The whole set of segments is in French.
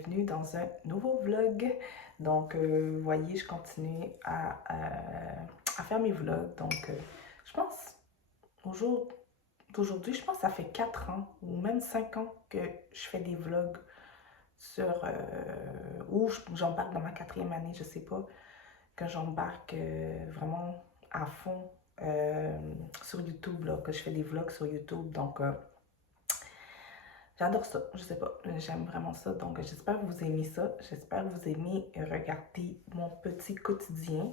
bienvenue dans un nouveau vlog. Donc, vous voyez, je continue à faire mes vlogs. Donc, je pense, au jour d'aujourd'hui, je pense que ça fait 4 ans ou même 5 ans que je fais des vlogs sur, où j'embarque dans ma 4e année, je sais pas, que j'embarque vraiment à fond sur YouTube, là, que je fais des vlogs sur YouTube. Donc, j'adore ça, je sais pas, j'aime vraiment ça, donc j'espère que vous aimez ça, j'espère que vous aimez regarder mon petit quotidien.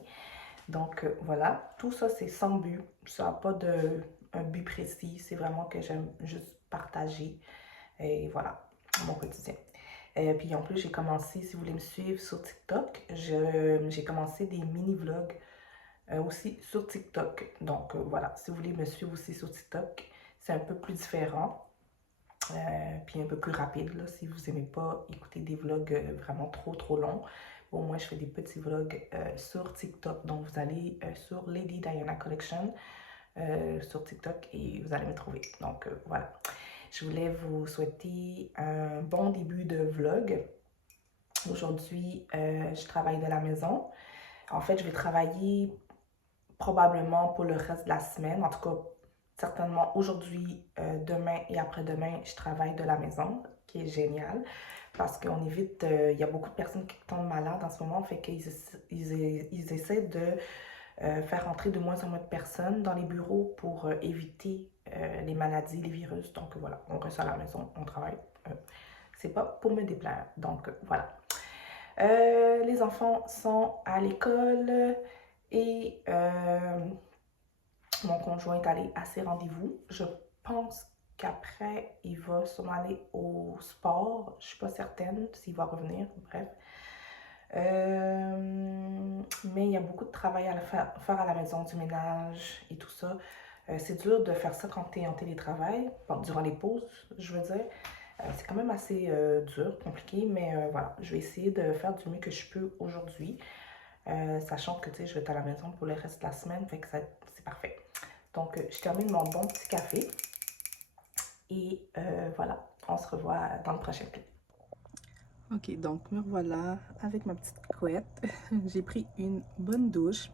Donc voilà, tout ça c'est sans but, ça n'a pas un but précis, c'est vraiment que j'aime juste partager, et voilà, mon quotidien. Puis en plus j'ai commencé, si vous voulez me suivre sur TikTok, j'ai commencé des mini-vlogs aussi sur TikTok. Donc voilà, si vous voulez me suivre aussi sur TikTok, c'est un peu plus différent. Puis un peu plus rapide, là, si vous n'aimez pas écouter des vlogs vraiment trop longs. Bon, moi, je fais des petits vlogs sur TikTok. Donc, vous allez sur Lady Diana Collection sur TikTok et vous allez me trouver. Donc, voilà. Je voulais vous souhaiter un bon début de vlog. Aujourd'hui, je travaille de la maison. En fait, je vais travailler probablement pour le reste de la semaine. En tout cas, certainement aujourd'hui, demain et après-demain, je travaille de la maison, qui est génial. Parce qu'on évite, il y a beaucoup de personnes qui tombent malades en ce moment, fait qu'ils essaient de faire entrer de moins en moins de personnes dans les bureaux pour éviter les maladies, les virus. Donc voilà, on reste à la maison, on travaille. C'est pas pour me déplaire. Donc voilà. Les enfants sont à l'école et mon conjoint est allé à ses rendez-vous. Je pense qu'après, il va sûrement aller au sport. Je suis pas certaine s'il va revenir, bref. Mais il y a beaucoup de travail à faire à la maison, du ménage et tout ça. C'est dur de faire ça quand tu es en télétravail, durant les pauses, je veux dire. C'est quand même assez dur, compliqué, mais voilà, je vais essayer de faire du mieux que je peux aujourd'hui, sachant que tu sais, je vais être à la maison pour le reste de la semaine, fait que c'est parfait. Donc, je termine mon bon petit café et voilà, on se revoit dans le prochain clip. Ok, donc me revoilà avec ma petite couette. J'ai pris une bonne douche.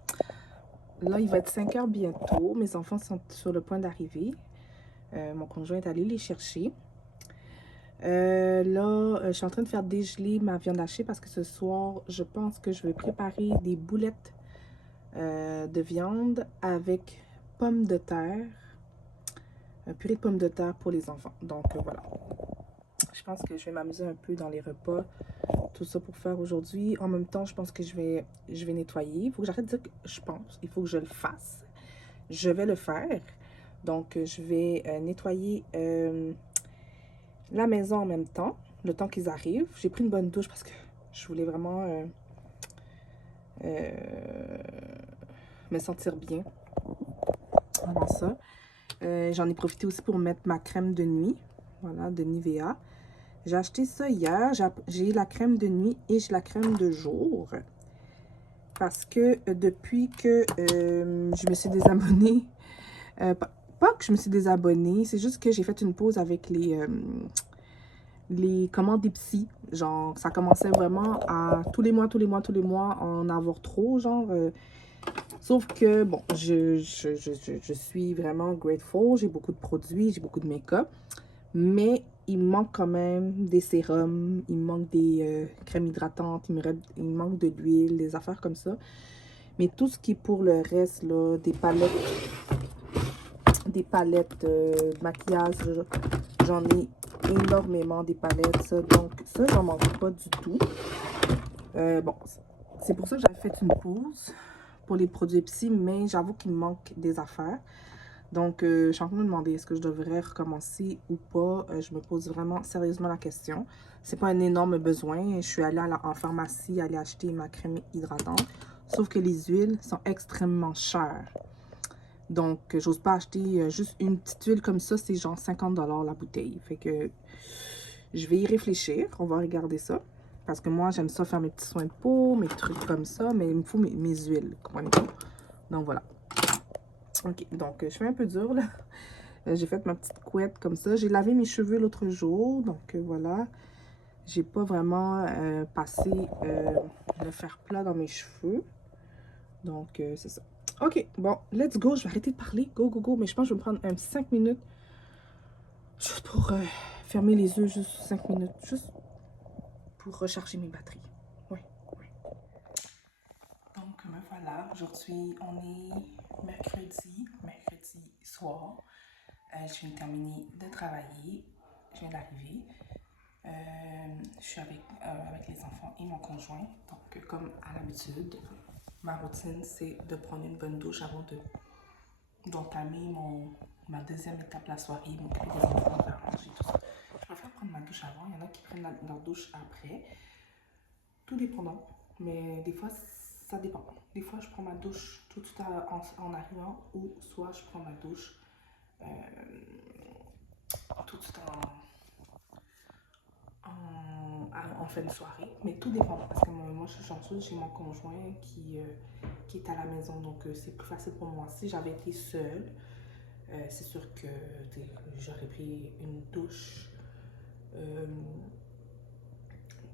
Là, il va être 5 heures bientôt. Mes enfants sont sur le point d'arriver. Mon conjoint est allé les chercher. Là, je suis en train de faire dégeler ma viande hachée parce que ce soir, je pense que je vais préparer des boulettes de viande avec pommes de terre, un purée de pommes de terre pour les enfants. Donc voilà, je pense que je vais m'amuser un peu dans les repas, tout ça pour faire aujourd'hui. En même temps, je pense que je vais nettoyer. Il faut que j'arrête de dire que je pense, il faut que je le fasse. Je vais le faire. Donc je vais nettoyer la maison en même temps, le temps qu'ils arrivent. J'ai pris une bonne douche parce que je voulais vraiment me sentir bien avant ça. J'en ai profité aussi pour mettre ma crème de nuit, voilà, de Nivea. J'ai acheté ça hier. J'ai la crème de nuit et j'ai la crème de jour. Parce que depuis que je me suis désabonnée, pas que je me suis désabonnée, c'est juste que j'ai fait une pause avec les commandes d'Ipsy. Genre, ça commençait vraiment à tous les mois en avoir trop, genre. Sauf que, bon, je suis vraiment grateful. J'ai beaucoup de produits, j'ai beaucoup de make-up. Mais il me manque quand même des sérums, il me manque des crèmes hydratantes, il me manque de l'huile, des affaires comme ça. Mais tout ce qui est pour le reste, là, des palettes de maquillage, j'en ai énormément des palettes, ça. Donc ça, j'en manque pas du tout. Bon, c'est pour ça que j'avais fait une pause pour les produits Ipsy, mais j'avoue qu'il me manque des affaires. Donc, je suis en train de me demander est-ce que je devrais recommencer ou pas. Je me pose vraiment sérieusement la question. C'est pas un énorme besoin. Je suis allée en pharmacie aller acheter ma crème hydratante. Sauf que les huiles sont extrêmement chères. Donc, j'ose pas acheter juste une petite huile comme ça. C'est genre 50 $ la bouteille. Fait que je vais y réfléchir. On va regarder ça. Parce que moi, j'aime ça faire mes petits soins de peau, mes trucs comme ça. Mais il me faut mes huiles. Comprenez-vous? Donc, voilà. Ok, donc je fais un peu dur là. J'ai fait ma petite couette comme ça. J'ai lavé mes cheveux l'autre jour, donc voilà. J'ai pas vraiment passé le fer plat dans mes cheveux. Donc, c'est ça. OK, bon, let's go. Je vais arrêter de parler. Go, go, go. Mais je pense que je vais me prendre 5 minutes juste pour fermer les yeux. Juste 5 minutes. Juste pour recharger mes batteries. Oui, oui. Donc, me voilà. Aujourd'hui, on est mercredi soir. Je viens de terminer de travailler. Je viens d'arriver. Je suis avec les enfants et mon conjoint. Donc, comme à l'habitude, ma routine, c'est de prendre une bonne douche avant d'entamer ma deuxième étape la soirée, m'occuper des enfants, faire manger, tout ça. Je préfère prendre ma douche avant. Il y en a qui prennent leur douche après. Tout dépendant. Mais des fois, ça dépend. Des fois, je prends ma douche tout de suite en arrivant ou soit je prends ma douche euh, tout de suite en fin de soirée. Mais tout dépend parce que moi je suis chanceuse, j'ai mon conjoint qui est à la maison. Donc, c'est plus facile pour moi. Si j'avais été seule, c'est sûr que j'aurais pris une douche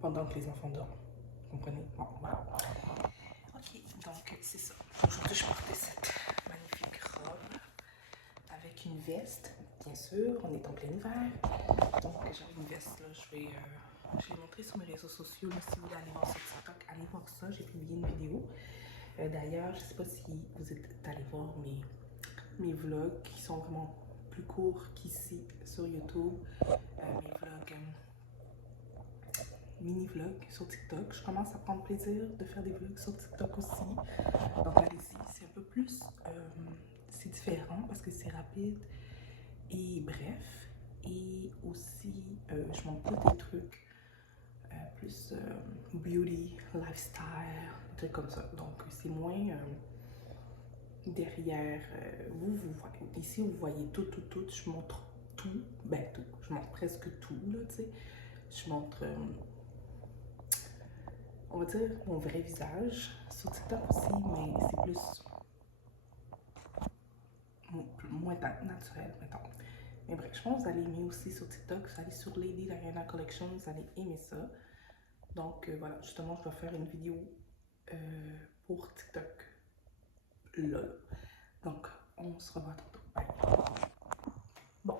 pendant que les enfants dorment. Vous comprenez? Bon, voilà. Ok, donc c'est ça. Aujourd'hui, je portais cette magnifique robe avec une veste, bien sûr. On est en plein hiver. Donc, j'ai une veste, là. Je vais montrer sur mes réseaux sociaux. Là, si vous voulez aller voir sur TikTok, allez voir ça. J'ai publié une vidéo. D'ailleurs, je ne sais pas si vous êtes allé voir mes vlogs qui sont vraiment plus courts qu'ici sur YouTube. Mes vlogs, mini-vlogs sur TikTok. Je commence à prendre plaisir de faire des vlogs sur TikTok aussi. Donc allez-y, c'est un peu plus, c'est différent parce que c'est rapide et bref. Et aussi, je montre plus des trucs plus beauty, lifestyle, des trucs comme ça. Donc c'est moins derrière, vous voyez, ici vous voyez tout, je montre tout, ben tout, je montre presque tout, là, tu sais. Je montre, on va dire, mon vrai visage. Sur TikTok aussi, mais c'est plus, moins naturel, mettons. Mais bref, je pense que vous allez aimer aussi sur TikTok. Vous allez sur Lady Diana Collection, vous allez aimer ça. Donc voilà, justement, je dois faire une vidéo pour TikTok. Là. Donc, on se revoit tantôt. Bye. Bon,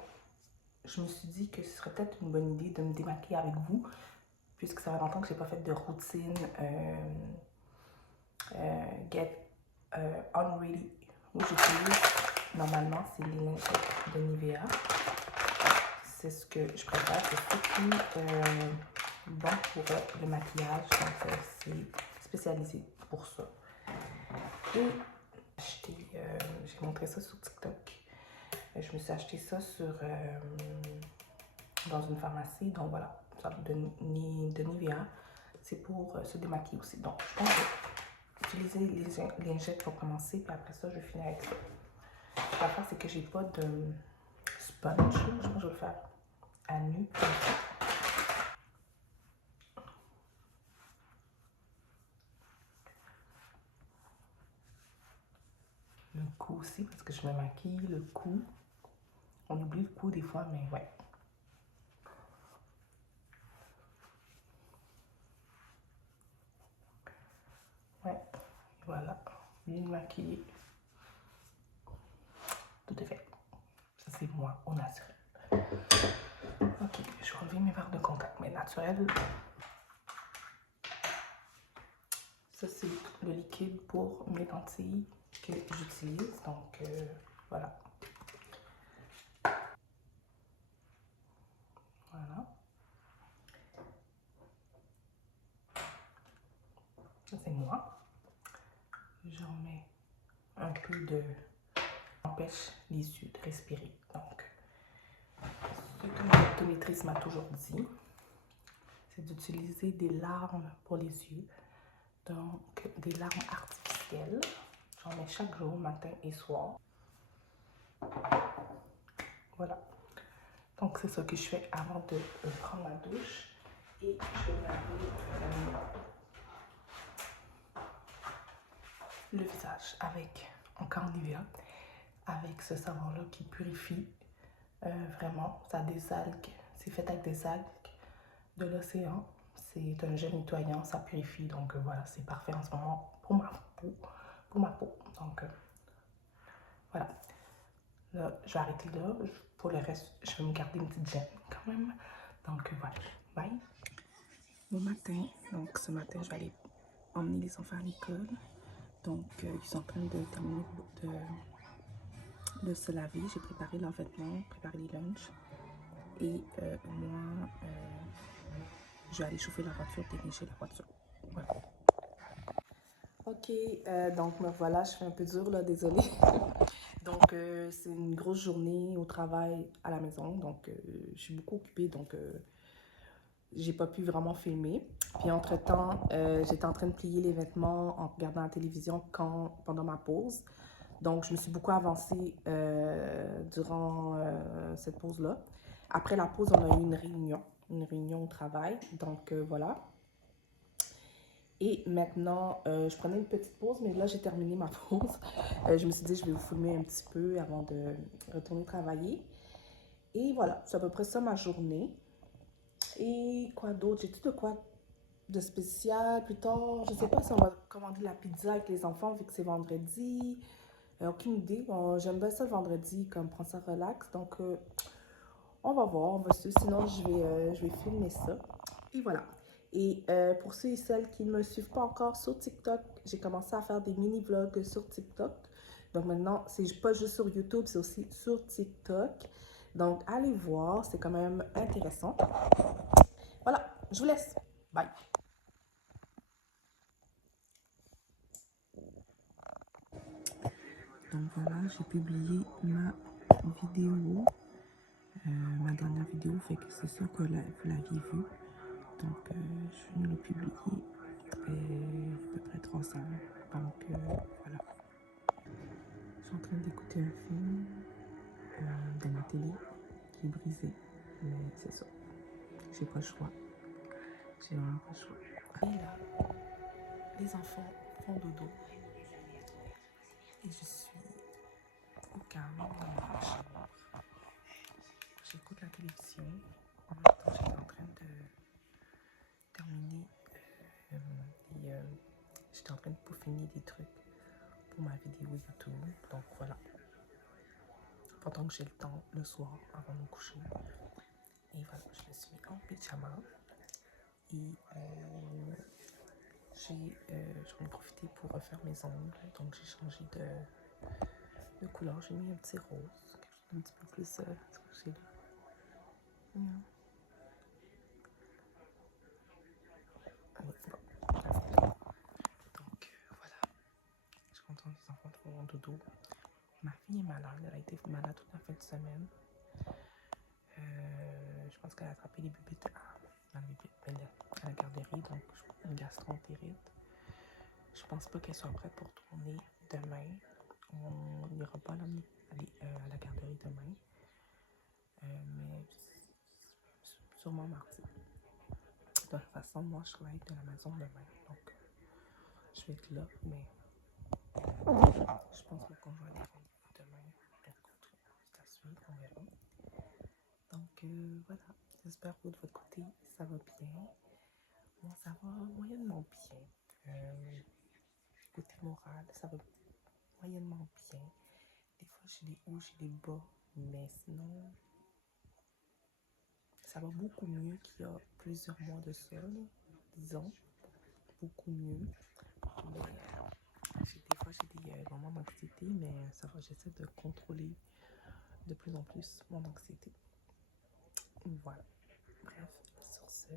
je me suis dit que ce serait peut-être une bonne idée de me démaquiller avec vous, puisque ça fait longtemps que je n'ai pas fait de routine Get Unready, où j'utilise normalement, c'est les lingettes de Nivea. C'est ce que je préfère, c'est surtout bon pour le maquillage, donc c'est spécialisé pour ça. Et j'ai montré ça sur TikTok. Je me suis acheté ça dans une pharmacie, donc voilà, de Nivea. C'est pour se démaquiller aussi. Donc, je pense que utiliser les lingettes pour commencer, puis après ça, je vais finir avec ça. Ce que je vais faire, c'est que j'ai pas de sponge. Je pense que je vais le faire à nu. Le cou aussi, parce que je me maquille, le cou. On oublie le cou des fois, mais ouais. Ouais, voilà. Bien maquillée. Tout est fait. Ça, c'est moi, au naturel. Ok, je vais enlever mes verres de contact, mais naturel. Ça, c'est le liquide pour mes lentilles que j'utilise. Donc, voilà. Voilà. Ça, c'est moi. Je remets un peu de... empêche les yeux de respirer. Donc, ce que mon optométriste m'a toujours dit, c'est d'utiliser des larmes pour les yeux. Donc, des larmes artificielles. J'en mets chaque jour, matin et soir. Voilà. Donc, c'est ça que je fais avant de prendre ma douche. Et je vais laver le visage avec encore Nivea, avec ce savon-là qui purifie vraiment. Ça a des algues. C'est fait avec des algues de l'océan. C'est un gel nettoyant, ça purifie. Donc voilà, c'est parfait en ce moment pour ma peau. Donc voilà. Là, je vais arrêter là. Pour le reste, je vais me garder une petite gêne quand même. Donc voilà. Bye. Bon matin. Donc ce matin, je vais aller emmener les enfants à l'école. Donc ils sont en train de terminer de se laver. J'ai préparé leurs vêtements, préparé les lunchs. Et moi, je vais aller chauffer la voiture, déneiger la voiture. Voilà. Ok, donc me voilà, je suis un peu dure là, désolée. Donc c'est une grosse journée au travail, à la maison, donc je suis beaucoup occupée, donc j'ai pas pu vraiment filmer. Puis entre-temps, j'étais en train de plier les vêtements en regardant la télévision pendant ma pause. Donc je me suis beaucoup avancée durant cette pause-là. Après la pause, on a eu une réunion au travail, donc voilà. Et maintenant, je prenais une petite pause, mais là, j'ai terminé ma pause. Je me suis dit, je vais vous filmer un petit peu avant de retourner travailler. Et voilà, c'est à peu près ça ma journée. Et quoi d'autre? J'ai-tu de quoi de spécial plus tard? Je sais pas si on va commander la pizza avec les enfants vu que c'est vendredi. Aucune idée. J'aime bien ça le vendredi, comme prendre ça relax. Donc, on va voir, on va suivre. Sinon, je vais filmer ça. Et voilà. Et pour ceux et celles qui ne me suivent pas encore sur TikTok, j'ai commencé à faire des mini-vlogs sur TikTok. Donc maintenant, c'est pas juste sur YouTube, c'est aussi sur TikTok. Donc allez voir, c'est quand même intéressant. Voilà, je vous laisse. Bye. Donc voilà, j'ai publié ma vidéo, ma dernière vidéo, fait que c'est sûr que vous l'aviez vue. Donc je viens de le publier à peu près 3 ans. Donc voilà. Je suis en train d'écouter un film de ma télé qui est brisé, mais c'est ça. J'ai pas le choix. J'ai vraiment pas le choix. Et là, les enfants font dodo et je suis au calme dans ma chambre. J'écoute la télévision. En même temps, j'étais en train de terminer et j'étais en train de peaufiner des trucs pour ma vidéo YouTube. Donc voilà. Pendant que j'ai le temps le soir avant de me coucher. Et voilà, je me suis mis en pyjama. Et j'en ai profité pour refaire mes ongles. Donc j'ai changé de couleur. J'ai mis un petit rose, quelque chose d'un petit peu plus c'est là. Yeah. Allez, bon. Donc voilà. Je suis contente des enfants font dodo. Ma fille est malade. Elle a été malade toute la fin de semaine. Je pense qu'elle a attrapé les bubites à la garderie. Donc une gastroentérite. Je pense pas qu'elle soit prête pour tourner demain. On n'ira pas aller à la garderie demain. Mais sûrement mardi. De toute façon, moi, je travaille de la maison demain. Donc, je vais être là. Mais je pense que mon conjoint est demain. Donc, c'est à suivre. On verra. Donc, voilà. J'espère que de votre côté, ça va bien. Bon, ça va moyennement bien. Côté moral, ça va moyennement bien. Des fois, j'ai des hauts, j'ai des bas. Mais sinon, ça va beaucoup mieux qu'il y a plusieurs mois de ça, là, disons. Beaucoup mieux. Mais, des fois, j'ai des moments d'anxiété, mais ça va, j'essaie de contrôler de plus en plus mon anxiété. Voilà. Bref, sur ce,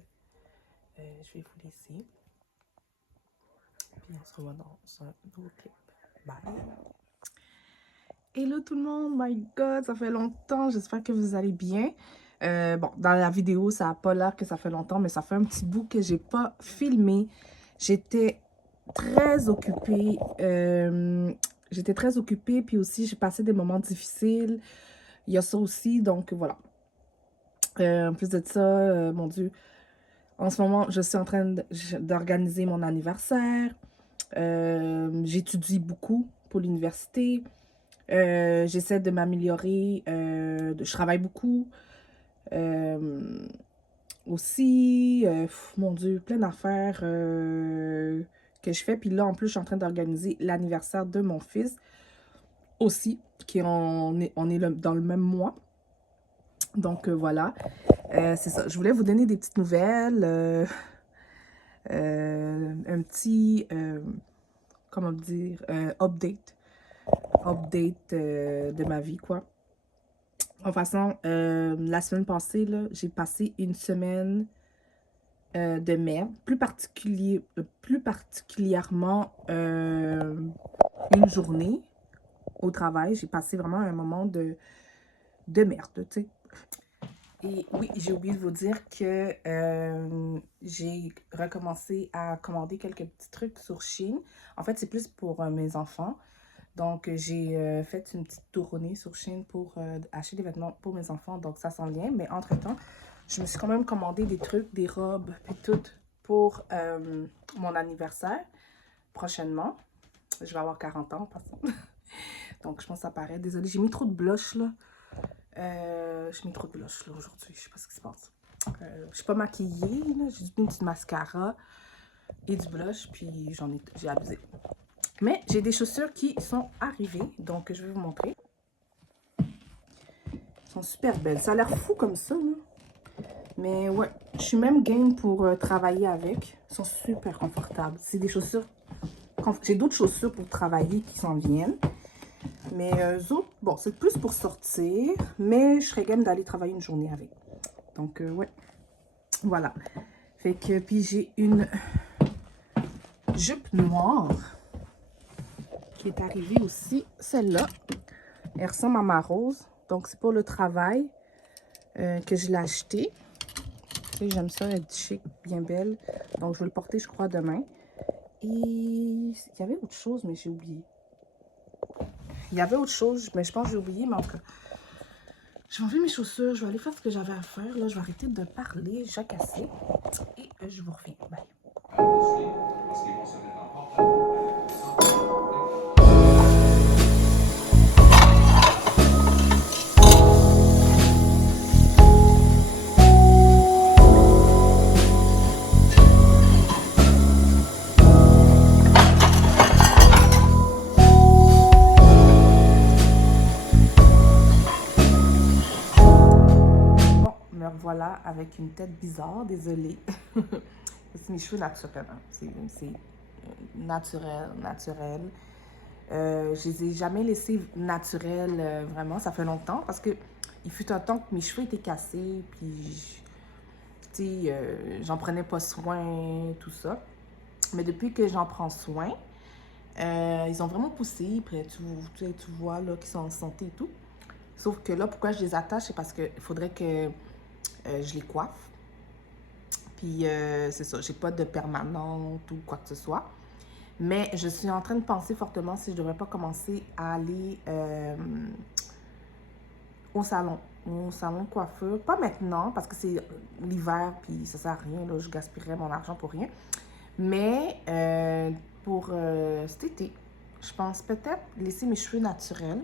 je vais vous laisser. Puis on se revoit dans un nouveau clip. Bye! Hello tout le monde, my god, ça fait longtemps, j'espère que vous allez bien. Bon, dans la vidéo, ça n'a pas l'air que ça fait longtemps, mais ça fait un petit bout que j'ai pas filmé. J'étais très occupée. Puis aussi, j'ai passé des moments difficiles. Il y a ça aussi, donc voilà. En plus de ça, mon Dieu, en ce moment, je suis en train d'organiser mon anniversaire. J'étudie beaucoup pour l'université. J'essaie de m'améliorer. Je travaille beaucoup. aussi, mon Dieu, plein d'affaires que je fais. Puis là, en plus, je suis en train d'organiser l'anniversaire de mon fils aussi, on est dans le même mois. Donc, voilà. C'est ça. Je voulais vous donner des petites nouvelles. Un petit, comment dire, update. Update de ma vie, quoi. En passant, la semaine passée, j'ai passé une semaine de merde. Plus particulièrement une journée au travail. J'ai passé vraiment un moment de merde, tu sais. Et oui, j'ai oublié de vous dire que j'ai recommencé à commander quelques petits trucs sur Shein. En fait, c'est plus pour mes enfants. Donc, j'ai fait une petite tournée sur Shein pour acheter des vêtements pour mes enfants. Donc, ça s'en vient. Mais entre-temps, je me suis quand même commandé des trucs, des robes, puis tout pour mon anniversaire prochainement. Je vais avoir 40 ans, en passant. Donc, je pense que ça paraît. Désolée, j'ai mis trop de blush, là. J'ai mis trop de blush, là, aujourd'hui. Je sais pas ce qui se passe. Je suis pas maquillée, là. J'ai juste mis une petite mascara et du blush, puis j'ai abusé. Mais j'ai des chaussures qui sont arrivées, donc je vais vous montrer. Elles sont super belles. Ça a l'air fou comme ça, là. Mais ouais, je suis même game pour travailler avec. Elles sont super confortables. C'est des chaussures... J'ai d'autres chaussures pour travailler qui s'en viennent. Mais eux autres, bon, c'est plus pour sortir. Mais je serais game d'aller travailler une journée avec. Donc, ouais. Voilà. Fait que, puis j'ai une jupe noire qui est arrivée aussi. Celle-là, elle ressemble à ma rose. Donc, c'est pour le travail que je l'ai acheté. J'aime ça, elle est chic, bien belle. Donc, je vais le porter, je crois, demain. Et il y avait autre chose, mais j'ai oublié. Il y avait autre chose, mais je pense que j'ai oublié. Mais en tout cas, je vais enlever mes chaussures. Je vais aller faire ce que j'avais à faire. Là, je vais arrêter de parler, jacasser. Et je vous reviens. Bye. Voilà, avec une tête bizarre, désolée. C'est mes cheveux naturels, hein. C'est naturel. Je les ai jamais laissés naturels, vraiment, ça fait longtemps, parce que il fut un temps que mes cheveux étaient cassés, puis, tu sais, j'en prenais pas soin, tout ça. Mais depuis que j'en prends soin, ils ont vraiment poussé, puis tu vois, là, qu'ils sont en santé et tout. Sauf que là, pourquoi je les attache, c'est parce qu'il faudrait que je les coiffe. Puis c'est ça, j'ai pas de permanente ou quoi que ce soit. Mais je suis en train de penser fortement si je devrais pas commencer à aller au salon de coiffure. Pas maintenant, parce que c'est l'hiver, puis ça sert à rien, là, je gaspillerais mon argent pour rien. Mais pour cet été, je pense peut-être laisser mes cheveux naturels.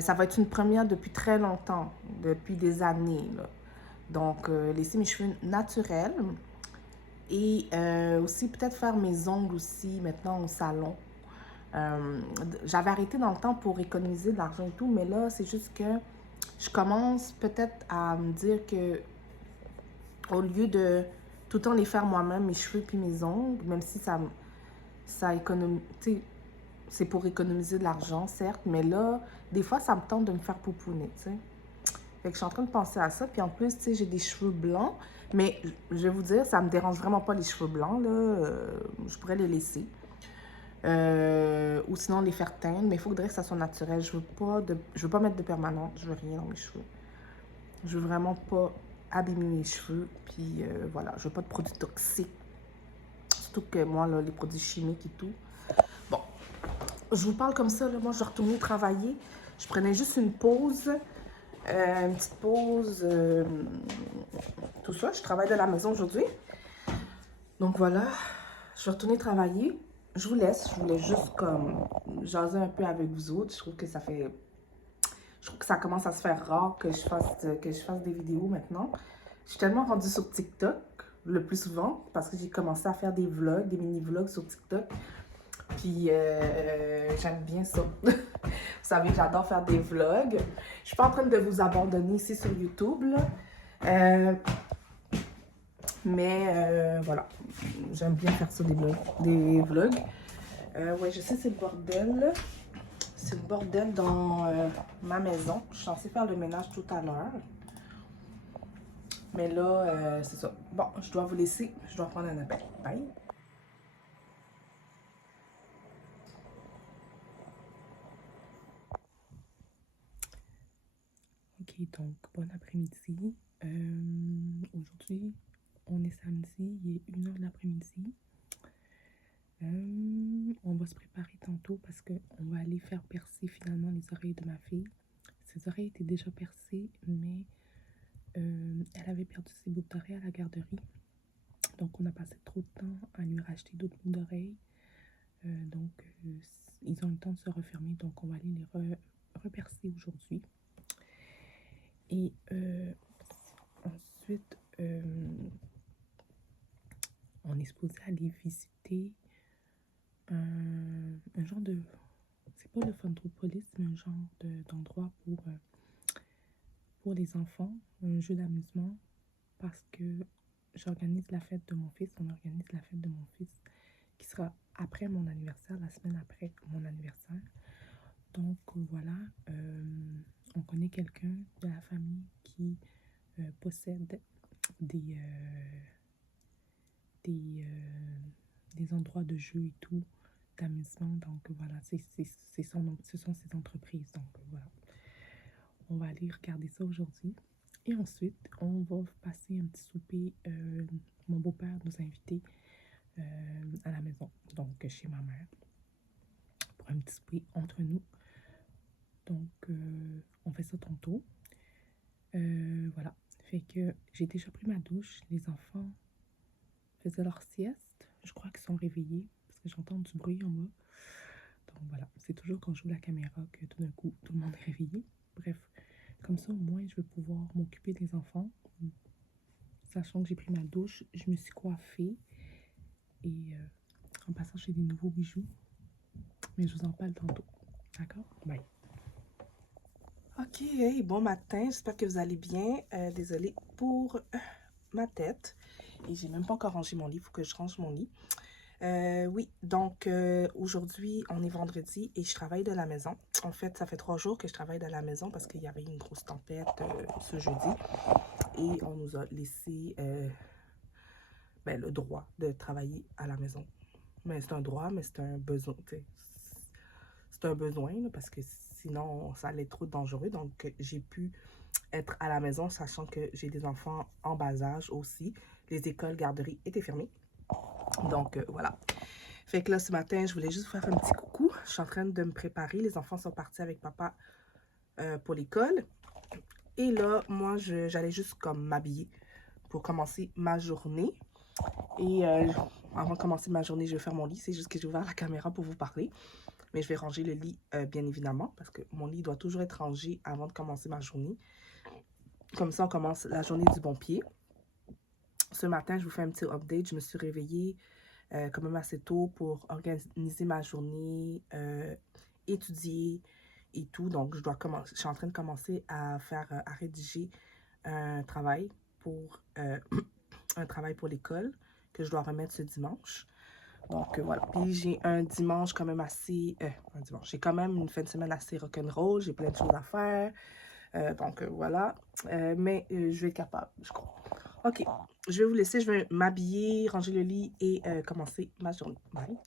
Ça va être une première depuis très longtemps, depuis des années, là. Donc, laisser mes cheveux naturels. Et aussi, peut-être faire mes ongles aussi, maintenant, au salon. J'avais arrêté dans le temps pour économiser de l'argent et tout, mais là, c'est juste que je commence peut-être à me dire que au lieu de tout le temps les faire moi-même, mes cheveux puis mes ongles, même si ça économise, tu sais, c'est pour économiser de l'argent, certes, mais là, des fois, ça me tente de me faire pouponner, tu sais. Fait que je suis en train de penser à ça. Puis en plus, tu sais, j'ai des cheveux blancs. Mais je vais vous dire, ça me dérange vraiment pas les cheveux blancs, là. Je pourrais les laisser. Ou sinon les faire teindre. Mais il faudrait que ça soit naturel. Je veux pas mettre de permanente. Je veux rien dans mes cheveux. Je veux vraiment pas abîmer mes cheveux. Puis voilà, je veux pas de produits toxiques. Surtout que moi, là, les produits chimiques et tout. Bon, je vous parle comme ça, là. Moi, je retournais travailler. Je prenais juste une pause. Une petite pause, tout ça. Je travaille de la maison aujourd'hui. Donc voilà, je vais retourner travailler. Je vous laisse. Je voulais juste comme jaser un peu avec vous autres. Je trouve que ça commence à se faire rare que je fasse des vidéos maintenant. Je suis tellement rendue sur TikTok le plus souvent parce que j'ai commencé à faire des vlogs, des mini-vlogs sur TikTok. Puis j'aime bien ça. Vous savez que j'adore faire des vlogs. Je suis pas en train de vous abandonner ici sur YouTube, là. Mais voilà, j'aime bien faire ça des vlogs. Ouais, je sais, c'est le bordel. C'est le bordel dans ma maison. Je suis censée faire le ménage tout à l'heure. Mais là, c'est ça. Bon, je dois vous laisser. Je dois prendre un appel. Bye. Ok, donc, bon après-midi. Aujourd'hui, on est samedi, il est 1h de l'après-midi. On va se préparer tantôt parce qu'on va aller faire percer finalement les oreilles de ma fille. Ses oreilles étaient déjà percées, mais elle avait perdu ses boucles d'oreilles à la garderie. Donc on a passé trop de temps à lui racheter d'autres boucles d'oreilles. Donc ils ont le temps de se refermer, donc on va aller les repercer aujourd'hui. Et ensuite, on est supposé aller visiter un genre de... C'est pas le Funtropolis, mais un genre d'endroit pour les enfants, un jeu d'amusement, parce que j'organise la fête de mon fils, on organise la fête de mon fils qui sera après mon anniversaire, la semaine après mon anniversaire. Donc voilà, on connaît quelqu'un de la famille qui possède des endroits de jeu et tout, d'amusement. Donc voilà, ce sont ces entreprises. Donc voilà, on va aller regarder ça aujourd'hui. Et ensuite, on va passer un petit souper. Mon beau-père nous a invités à la maison, donc chez ma mère, pour un petit souper entre nous. Donc, on fait ça tantôt. Voilà, fait que j'ai déjà pris ma douche. Les enfants faisaient leur sieste. Je crois qu'ils sont réveillés parce que j'entends du bruit en bas. Donc voilà, c'est toujours quand j'ouvre la caméra que tout d'un coup, tout le monde est réveillé. Bref, comme ça, au moins, je vais pouvoir m'occuper des enfants. Sachant que j'ai pris ma douche, je me suis coiffée. Et en passant, j'ai des nouveaux bijoux. Mais je vous en parle tantôt. D'accord? Bye. Ok, hey, bon matin. J'espère que vous allez bien. Désolée pour ma tête. Et j'ai même pas encore rangé mon lit. Il faut que je range mon lit. Oui, donc aujourd'hui, on est vendredi et je travaille de la maison. En fait, ça fait 3 jours que je travaille de la maison parce qu'il y avait une grosse tempête ce jeudi. Et on nous a laissé le droit de travailler à la maison. Mais c'est un droit, mais c'est un besoin. C'est un besoin là, parce que sinon, ça allait être trop dangereux. Donc, j'ai pu être à la maison, sachant que j'ai des enfants en bas âge aussi. Les écoles, garderies étaient fermées. Donc, voilà. Fait que là, ce matin, je voulais juste vous faire un petit coucou. Je suis en train de me préparer. Les enfants sont partis avec papa pour l'école. Et là, moi, j'allais juste comme m'habiller pour commencer ma journée. Et avant de commencer ma journée, je vais faire mon lit. C'est juste que j'ai ouvert la caméra pour vous parler. Mais je vais ranger le lit, bien évidemment, parce que mon lit doit toujours être rangé avant de commencer ma journée. Comme ça, on commence la journée du bon pied. Ce matin, je vous fais un petit update. Je me suis réveillée quand même assez tôt pour organiser ma journée, étudier et tout. Donc, je suis en train de commencer à rédiger un travail pour l'école que je dois remettre ce dimanche. Donc, voilà. Puis, j'ai un dimanche quand même assez... j'ai quand même une fin de semaine assez rock'n'roll. J'ai plein de choses à faire. Donc, voilà. Mais je vais être capable, je crois. OK. Je vais vous laisser. Je vais m'habiller, ranger le lit et commencer ma journée. Bye.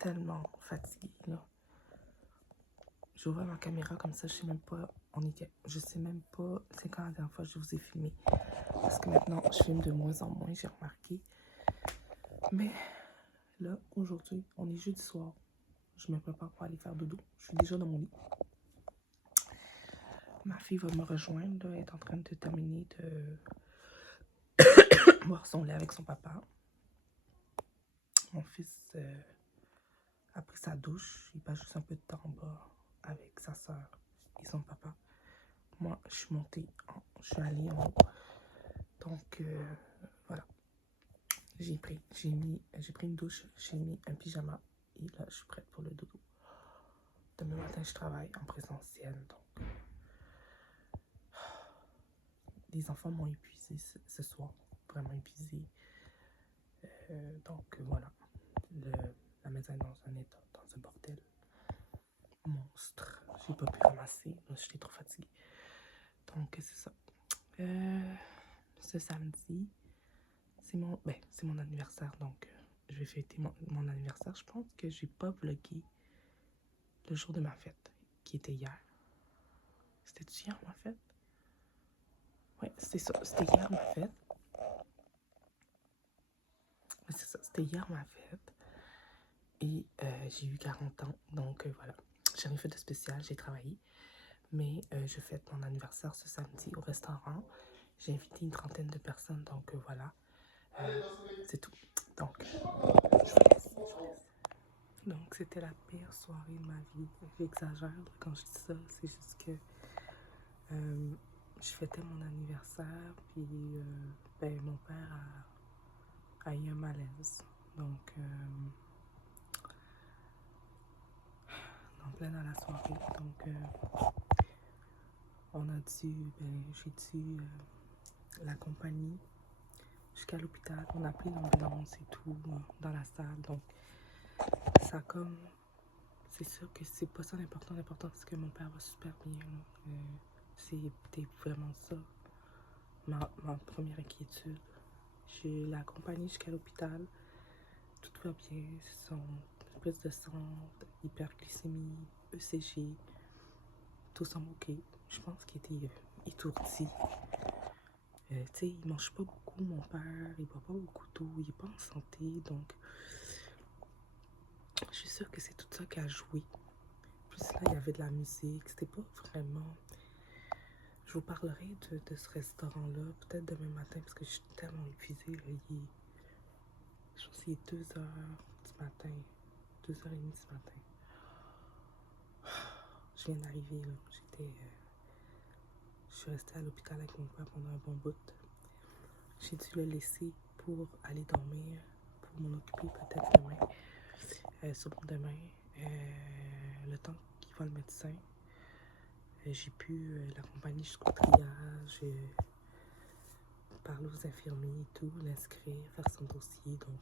tellement fatiguée, là. J'ouvre ma caméra comme ça, je sais même pas, je sais même pas c'est quand la dernière fois que je vous ai filmé. Parce que maintenant, je filme de moins en moins, j'ai remarqué. Mais là, aujourd'hui, on est jeudi soir. Je me prépare pour aller faire dodo. Je suis déjà dans mon lit. Ma fille va me rejoindre, là, elle est en train de terminer de boire son lait avec son papa. Mon fils a pris sa douche, il passe juste un peu de temps en bas avec sa soeur et son papa. Moi, je suis montée, je suis allée en haut. Donc, voilà. J'ai pris une douche, j'ai mis un pyjama et là, je suis prête pour le dodo. Demain matin, je travaille en présentiel, donc les enfants m'ont épuisé ce soir, vraiment épuisé. Donc, voilà. La maison est dans un état, dans un bordel monstre. J'ai pas pu ramasser, j'étais trop fatiguée. Donc, c'est ça. Ce samedi, c'est mon anniversaire, donc je vais fêter mon anniversaire. Je pense que j'ai pas vlogué le jour de ma fête, qui était hier. C'était-tu hier ma fête? Ouais, c'était ça. C'était hier ma fête. C'est ça, c'était hier ma fête. Et j'ai eu 40 ans, donc voilà. J'ai rien fait de spécial, j'ai travaillé. Mais je fête mon anniversaire ce samedi au restaurant. J'ai invité une trentaine de personnes, donc voilà. C'est tout. Donc, je vous laisse. Donc, c'était la pire soirée de ma vie. J'exagère quand je dis ça. C'est juste que je fêtais mon anniversaire, puis mon père a eu un malaise. Donc, en plein dans la soirée. Donc, j'ai dû l'accompagner jusqu'à l'hôpital. On a appelé l'ambulance et tout dans la salle. Donc, ça comme... C'est sûr que c'est pas ça l'important. L'important, c'est que mon père va super bien. C'était vraiment ça, ma première inquiétude. Je l'ai accompagné jusqu'à l'hôpital. Tout va bien. Son prise de sang, hyperglycémie, ECG, tout semble ok. Je pense qu'il était étourdi. Tu sais, il mange pas beaucoup, mon père. Il boit pas beaucoup d'eau. Il est pas en santé. Donc, je suis sûre que c'est tout ça qui a joué. Plus là, il y avait de la musique. C'était pas vraiment... Je vous parlerai de ce restaurant-là peut-être demain matin parce que je suis tellement épuisée. Là, je pense qu'il est 2 h du matin. 2 h30 du matin. Je viens d'arriver, là. Je suis restée à l'hôpital avec mon père pendant un bon bout. J'ai dû le laisser pour aller dormir, pour m'en occuper peut-être demain. Sûrement demain. Le temps qu'il voit le médecin. J'ai pu l'accompagner jusqu'au triage, parler aux infirmiers et tout, l'inscrire, faire son dossier. Donc,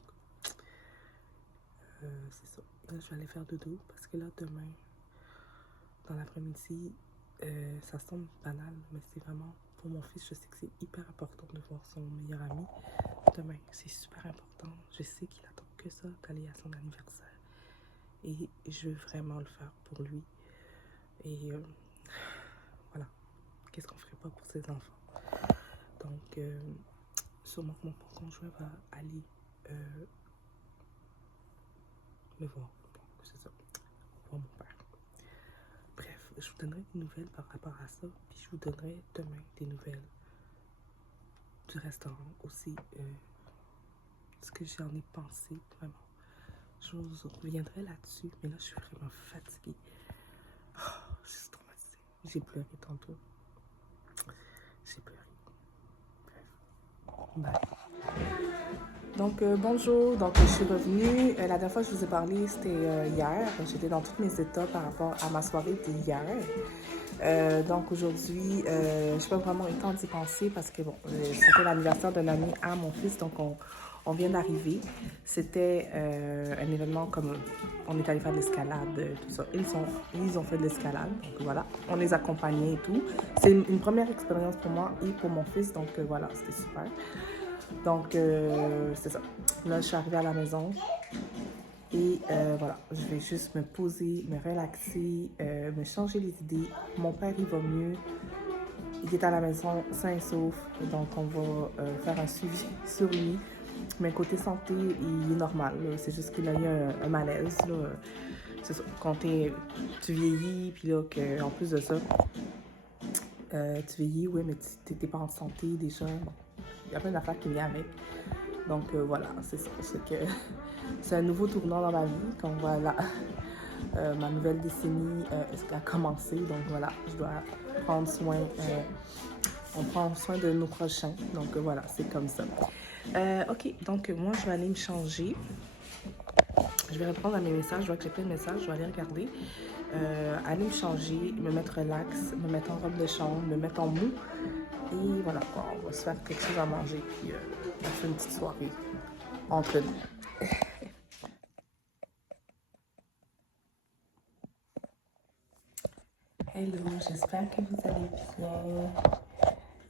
c'est ça. Là, je vais aller faire dodo parce que là, demain, dans l'après-midi, ça semble banal, mais c'est vraiment, pour mon fils, je sais que c'est hyper important de voir son meilleur ami. Demain, c'est super important. Je sais qu'il attend que ça, d'aller à son anniversaire. Et je veux vraiment le faire pour lui. Et voilà. Qu'est-ce qu'on ferait pas pour ses enfants? Donc, sûrement que mon conjoint va aller le voir. Donc, c'est ça. Voir mon père. Bref, je vous donnerai des nouvelles par rapport à ça. Puis je vous donnerai demain des nouvelles du restaurant aussi. Ce que j'en ai pensé, vraiment. Je vous reviendrai là-dessus. Mais là, je suis vraiment fatiguée. Oh, je suis traumatisée. J'ai pleuré tantôt. J'ai pleuré. Bref. Bye. Donc, bonjour. Donc, je suis revenue. La dernière fois que je vous ai parlé, c'était hier. J'étais dans tous mes états par rapport à ma soirée d'hier. Donc, aujourd'hui, je n'ai pas vraiment eu le temps d'y penser parce que, bon, c'était l'anniversaire d'un ami à mon fils. Donc, on vient d'arriver. C'était un événement comme... On est allé faire de l'escalade, tout ça. Ils ont fait de l'escalade. Donc, voilà. On les accompagnait et tout. C'est une première expérience pour moi et pour mon fils. Donc, voilà, c'était super. Donc, c'est ça. Là, je suis arrivée à la maison. Et voilà, je vais juste me poser, me relaxer, me changer les idées. Mon père, il va mieux. Il est à la maison sain et sauf. Donc, on va faire un suivi sur lui. Mais côté santé, il est normal. C'est juste qu'il a eu un malaise. C'est ça. Quand tu vieillis, puis là, en plus de ça, tu vieillis, oui, mais tu n'es pas en santé déjà. Bon, il y a plein d'affaires qui viennent avec. Donc voilà, c'est ça. C'est un nouveau tournant dans ma vie. Quand voilà, ma nouvelle décennie a commencé. Donc voilà, je dois prendre soin. On prend soin de nos prochains. Donc voilà, c'est comme ça. Ok, donc moi, je vais aller me changer. Je vais répondre à mes messages. Je vois que j'ai plein de messages. Je vais aller regarder. Aller me changer, me mettre relax, me mettre en robe de chambre, me mettre en mou. Et voilà, quoi, on va se faire quelque chose à manger. Puis on va faire une petite soirée entre nous. Hello, j'espère que vous allez bien.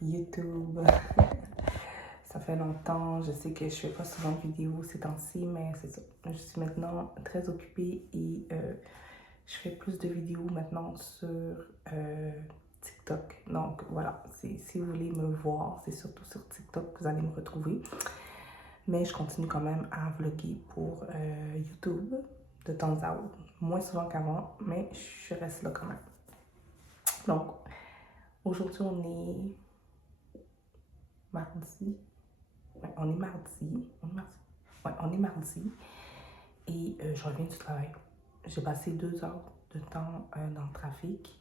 YouTube. Ça fait longtemps, je sais que je fais pas souvent de vidéos ces temps-ci, mais c'est ça. Je suis maintenant très occupée et je fais plus de vidéos maintenant sur TikTok. Donc voilà, si vous voulez me voir, c'est surtout sur TikTok que vous allez me retrouver. Mais je continue quand même à vlogger pour YouTube de temps à autre. Moins souvent qu'avant, mais je reste là quand même. Donc, aujourd'hui on est mardi. Ouais, on est mardi. Ouais, on est mardi. Et je reviens du travail. J'ai passé 2 heures de temps dans le trafic.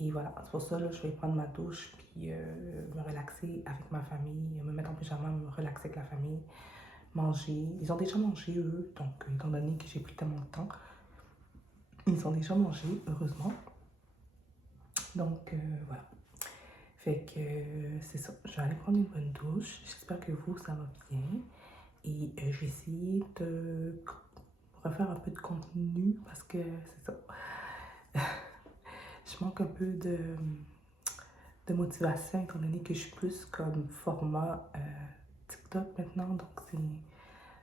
Et voilà, c'est pour ça que je vais prendre ma douche puis me relaxer avec ma famille, me mettre en pyjama, me relaxer avec la famille, manger. Ils ont déjà mangé, eux, donc étant donné que j'ai pris tellement de temps, ils ont déjà mangé, heureusement. Donc voilà. Fait que c'est ça. Je vais aller prendre une bonne douche. J'espère que vous, ça va bien. Et je vais essayer de refaire un peu de contenu parce que c'est ça. Je manque un peu de motivation étant donné que je suis plus comme format TikTok maintenant. Donc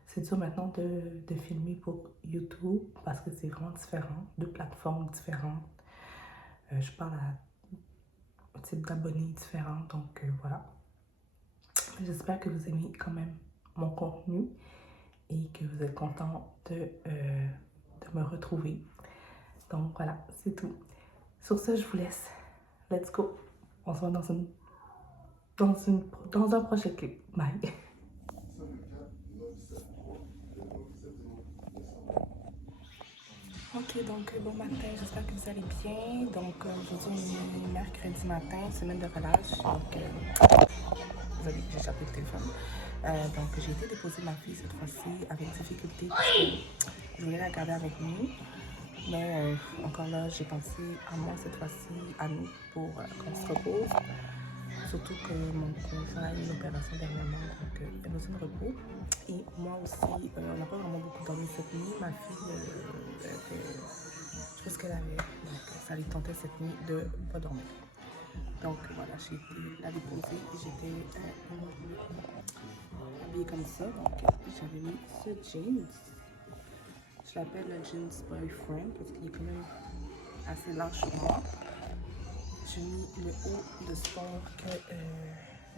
c'est dur maintenant de filmer pour YouTube parce que c'est vraiment différent. 2 plateformes différentes. Je parle à un type d'abonnés différents. Donc voilà. J'espère que vous aimez quand même mon contenu et que vous êtes content de me retrouver. Donc voilà, c'est tout. Sur ce, je vous laisse. Let's go. On se voit dans un prochain clip. Bye. Ok, donc bon matin, j'espère que vous allez bien. Donc aujourd'hui on est mercredi matin, semaine de relâche. Donc désolée, j'ai échappé le téléphone. Donc j'ai été déposer ma fille cette fois-ci avec difficulté parce que je voulais la garder avec nous. Mais encore là, j'ai pensé à moi cette fois-ci, à nous, pour qu'on se repose. Surtout que mon conjoint a eu une opération dernièrement, donc elle a besoin de repos. Et moi aussi, on n'a pas vraiment beaucoup dormi cette nuit. Ma fille, je sais ce qu'elle avait, donc ça lui tentait cette nuit de ne pas dormir. Donc voilà, j'ai été la déposer et j'étais habillée comme ça. Donc j'avais mis ce jeans. Je l'appelle le jeans boyfriend parce qu'il est quand même assez large sur moi. J'ai mis le haut de sport que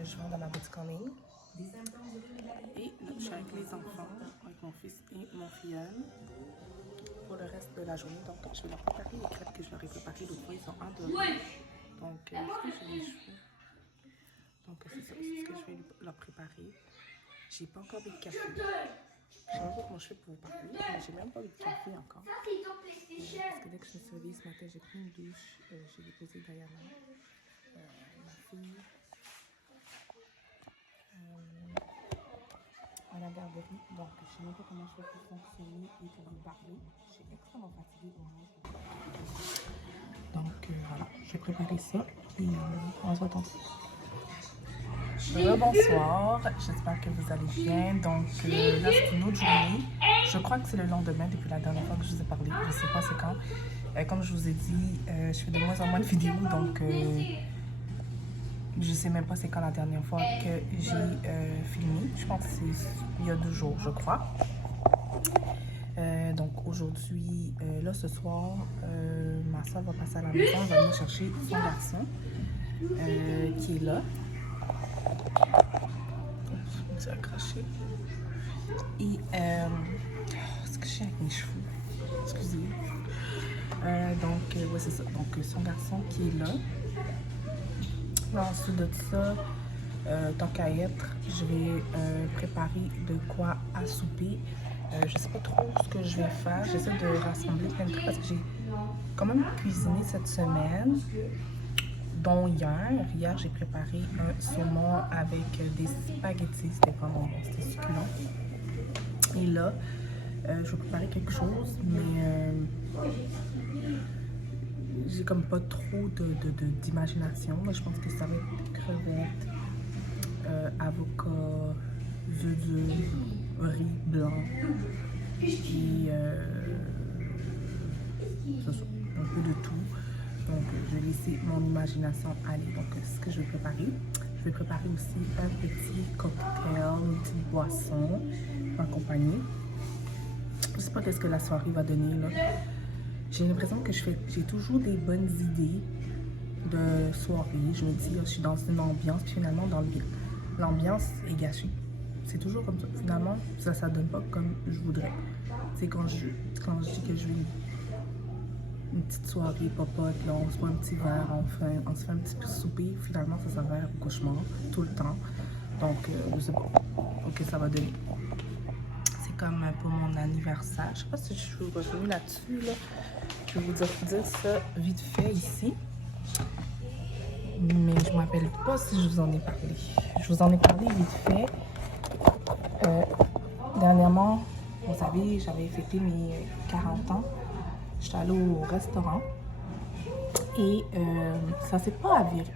je vends dans ma boutique en ligne. Et là, je suis avec les enfants, avec mon fils et mon filleul pour le reste de la journée. Donc, je vais leur préparer les crêpes que je leur ai préparées l'autre fois. Ils sont adorés. Donc, est-ce que j'ai les cheveux? Donc, c'est ça, c'est ce que je vais leur préparer. J'ai pas encore bu de café. Je sais même pas comment je fais pour vous parler, mais j'ai même pas eu de café encore. Parce que dès que je me suis réveillée ce matin, j'ai pris une douche, j'ai déposé Diana, ma fille, à la garderie. Donc, je sais même pas comment je fais pour fonctionner et pour vous parler. Je suis extrêmement fatiguée vraiment. Donc, voilà, j'ai préparé ça et on se retrouve. Bonsoir, j'espère que vous allez bien. Donc là c'est une autre journée. Je crois que c'est le lendemain depuis la dernière fois que je vous ai parlé. Je sais pas c'est quand. Comme je vous ai dit, je fais de moins en moins de vidéos. Donc je sais même pas c'est quand la dernière fois que j'ai filmé. Je pense que c'est il y a 2 jours je crois. Donc aujourd'hui, là ce soir, ma soeur va passer à la maison, elle va venir chercher son garçon qui est là. Je me suis accrochée. Et ce que j'ai avec mes cheveux, excusez. Ouais, c'est ça. Donc son garçon qui est là. Ensuite de ça, tant qu'à être, je vais préparer de quoi à souper. Je sais pas trop ce que je vais faire. J'essaie de rassembler plein de trucs parce que j'ai quand même cuisiné cette semaine, dont hier. Hier, j'ai préparé un saumon avec des spaghettis. C'était vraiment bon, c'était succulent. Et là, je vais préparer quelque chose, mais j'ai comme pas trop d'imagination. Je pense que ça va être des crevettes, avocat, œufs durs, riz blanc et un peu de tout. Donc, je vais laisser mon imagination aller. Donc, ce que je vais préparer aussi un petit cocktail, une petite boisson pour accompagner. Je sais pas qu'est-ce que la soirée va donner là. J'ai l'impression que j'ai toujours des bonnes idées de soirée. Je me dis, je suis dans une ambiance, puis finalement, l'ambiance est gâchée. C'est toujours comme ça. Finalement, ça donne pas comme je voudrais. C'est quand je dis que je veux une petite soirée popote, là, on se boit un petit verre, on se fait un petit peu souper. Finalement, ça s'avère un cauchemar tout le temps. Donc, je sais pas. Ok, ça va donner. C'est comme pour mon anniversaire. Je sais pas si je suis revenue là-dessus, là. Je vais vous dire ça vite fait ici. Mais je ne me rappelle pas si je vous en ai parlé. Je vous en ai parlé vite fait. Dernièrement, vous savez, j'avais fêté mes 40 ans. J'étais allée au restaurant et ça s'est pas avéré.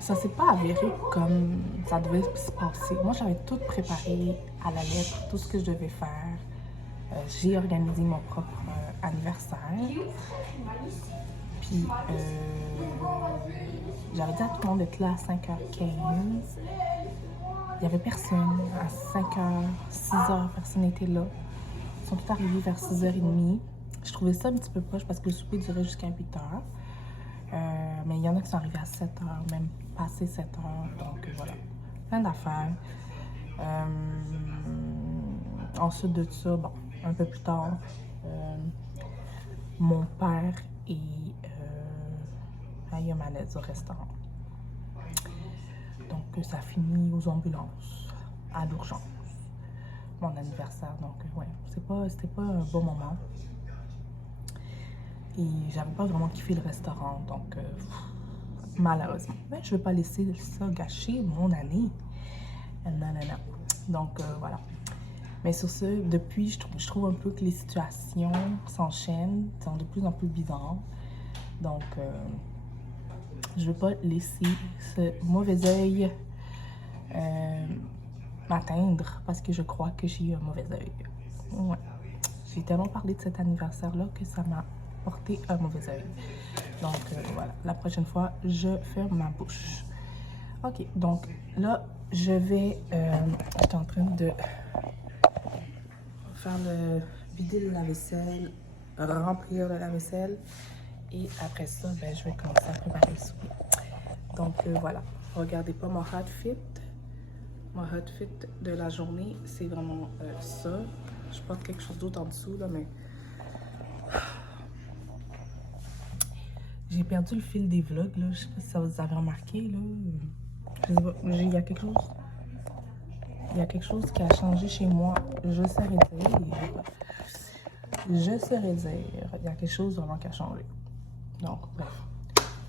Ça s'est pas avéré comme ça devait se passer. Moi, j'avais tout préparé à la lettre, tout ce que je devais faire. J'ai organisé mon propre anniversaire. Puis, j'avais dit à tout le monde d'être là à 5h15. Il n'y avait personne. À 5h, 6h, personne n'était là. Ils sont tous arrivés vers 6h30. Je trouvais ça un petit peu poche parce que le souper durait jusqu'à 8h. Mais il y en a qui sont arrivés à 7h, même passé 7h. Donc voilà, plein d'affaires. Ensuite de ça, bon, un peu plus tard, mon père a eu un malaise au restaurant. Donc ça finit aux ambulances, à l'urgence. Mon anniversaire, donc ouais, c'était pas un bon moment. Et j'avais pas vraiment kiffé le restaurant, donc malheureusement. Mais je vais pas laisser ça gâcher mon année. Non. Donc voilà. Mais sur ce, depuis, je trouve un peu que les situations s'enchaînent, sont de plus en plus bizarres. Donc je vais pas laisser ce mauvais œil m'atteindre parce que je crois que j'ai eu un mauvais œil. Ouais. J'ai tellement parlé de cet anniversaire-là que ça m'a porté un mauvais œil. Donc voilà, la prochaine fois, je ferme ma bouche. Ok, donc là, je vais... j'étais en train de faire vider le lave-vaisselle, remplir le lave-vaisselle. Et après ça, ben, je vais commencer à préparer le souper. Donc voilà, regardez pas mon outfit. Mon outfit de la journée, c'est vraiment ça. Je porte quelque chose d'autre en dessous, là, mais... J'ai perdu le fil des vlogs, là. Je sais pas si ça vous avez remarqué, là. Je sais pas, il y a quelque chose... Il y a quelque chose qui a changé chez moi. Je saurais dire. Il y a quelque chose vraiment qui a changé. Donc, bref.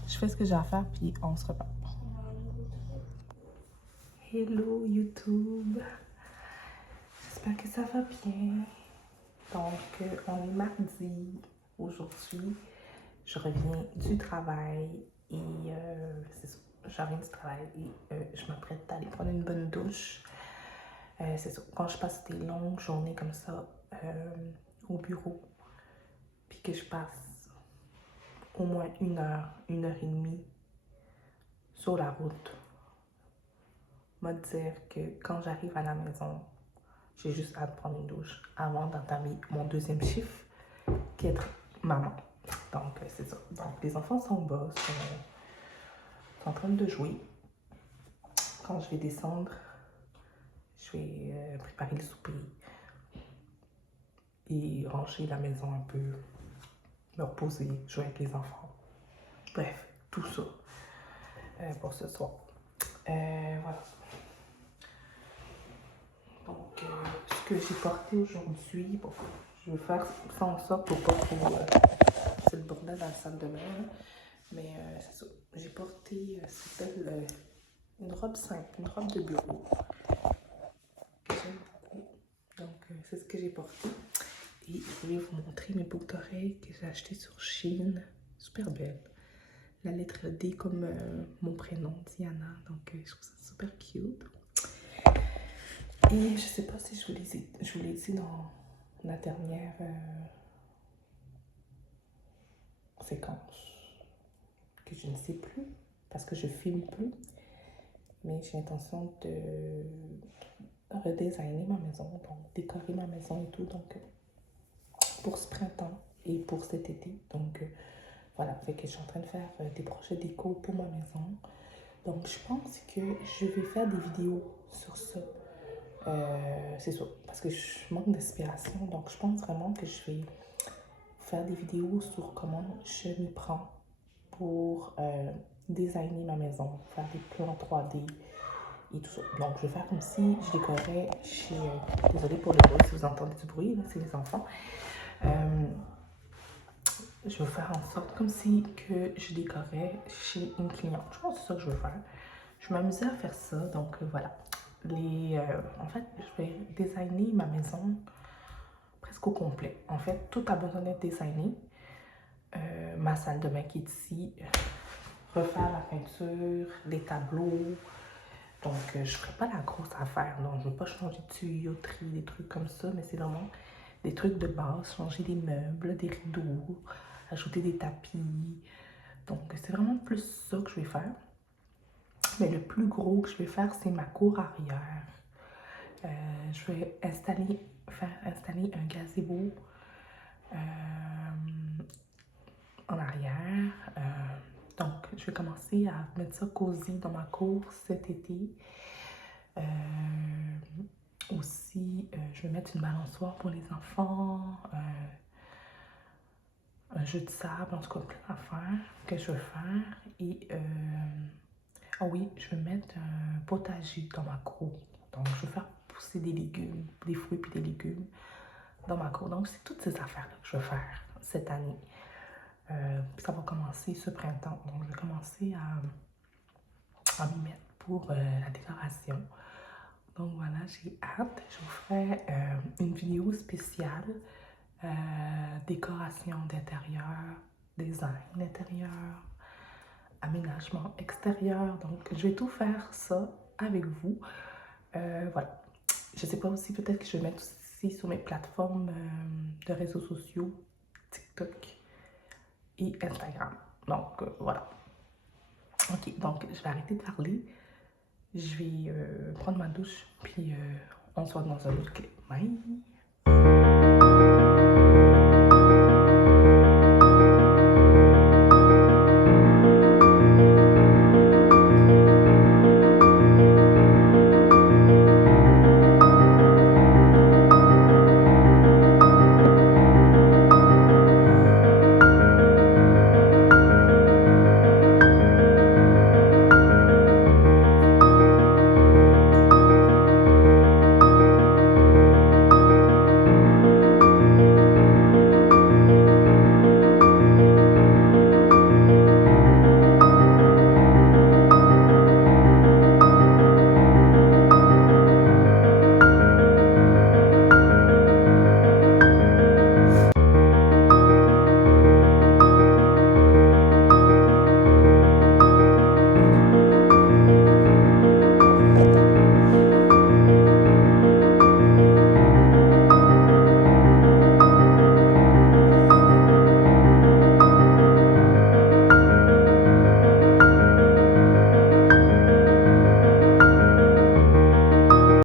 Je fais ce que j'ai à faire, puis on se reparle. Hello YouTube. J'espère que ça va bien. Donc, on est mardi aujourd'hui. Je reviens du travail et c'est ça. Je reviens du travail et je m'apprête à aller prendre une bonne douche. C'est ça. Quand je passe des longues journées comme ça au bureau, puis que je passe au moins 1 heure, 1h30 sur la route, me dire que quand j'arrive à la maison, j'ai juste hâte de prendre une douche avant d'entamer mon deuxième chiffre, qui est être maman. Donc, c'est ça. Donc, les enfants sont bas, sont en train de jouer. Quand je vais descendre, je vais préparer le souper et ranger la maison un peu, me reposer, jouer avec les enfants. Bref, tout ça pour ce soir. Voilà. Donc, ce que j'ai porté aujourd'hui, bon, je vais faire ça en sorte pour pas trop... c'est le bordel dans la salle de bain, là. Mais c'est ça. J'ai porté, ça s'appelle une robe simple, une robe de bureau que j'aime beaucoup. Donc, c'est ce que j'ai porté. Et je vais vous montrer mes boucles d'oreilles que j'ai achetées sur Shein. Super belle. La lettre D comme mon prénom, Diana. Donc, je trouve ça super cute. Et je sais pas si je vous l'ai dit dans la dernière séquence, que je ne sais plus, parce que je filme plus. Mais j'ai l'intention de redesigner ma maison, donc décorer ma maison et tout. Donc, pour ce printemps et pour cet été. Donc, voilà, fait que je suis en train de faire des projets déco pour ma maison. Donc, je pense que je vais faire des vidéos sur ça. C'est ça, parce que je manque d'inspiration. Donc, je pense vraiment que je vais faire des vidéos sur comment je m'y prends pour designer ma maison, faire des plans 3D et tout ça. Donc, je vais faire comme si je décorais chez... désolée pour le bruit, si vous entendez du bruit, c'est les enfants. Je vais faire en sorte comme si que je décorais chez une cliente. Je pense que c'est ça que je vais faire. Je m'amusais à faire ça, donc voilà. En fait, je vais designer ma maison presque au complet. En fait, tout a besoin d'être designé. Ma salle de bain qui est ici, refaire la peinture, les tableaux. Donc, je ne ferai pas la grosse affaire. Non, je ne veux pas changer de tuyauterie, des trucs comme ça, mais c'est vraiment des trucs de base, changer des meubles, des rideaux, ajouter des tapis. Donc, c'est vraiment plus ça que je vais faire. Mais le plus gros que je vais faire, c'est ma cour arrière. Je vais faire installer un gazebo en arrière. Donc, je vais commencer à mettre ça cosy dans ma cour cet été. Aussi, je vais mettre une balançoire pour les enfants. Un jeu de sable, en tout cas plein d'affaires que je vais faire. Et ah oui, je vais mettre un potager dans ma cour. Donc, je vais faire pousser des légumes, des fruits puis des légumes dans ma cour. Donc, c'est toutes ces affaires-là que je vais faire cette année. Ça va commencer ce printemps. Donc, je vais commencer à m'y mettre pour la décoration. Donc, voilà, j'ai hâte. Je vous ferai une vidéo spéciale décoration d'intérieur, design d'intérieur, aménagement extérieur. Donc, je vais tout faire ça avec vous. Voilà. Je sais pas aussi, peut-être que je vais mettre aussi sur mes plateformes de réseaux sociaux, TikTok et Instagram. Donc, voilà. Ok, donc je vais arrêter de parler. Je vais prendre ma douche, puis on se voit dans un autre clip. Bye!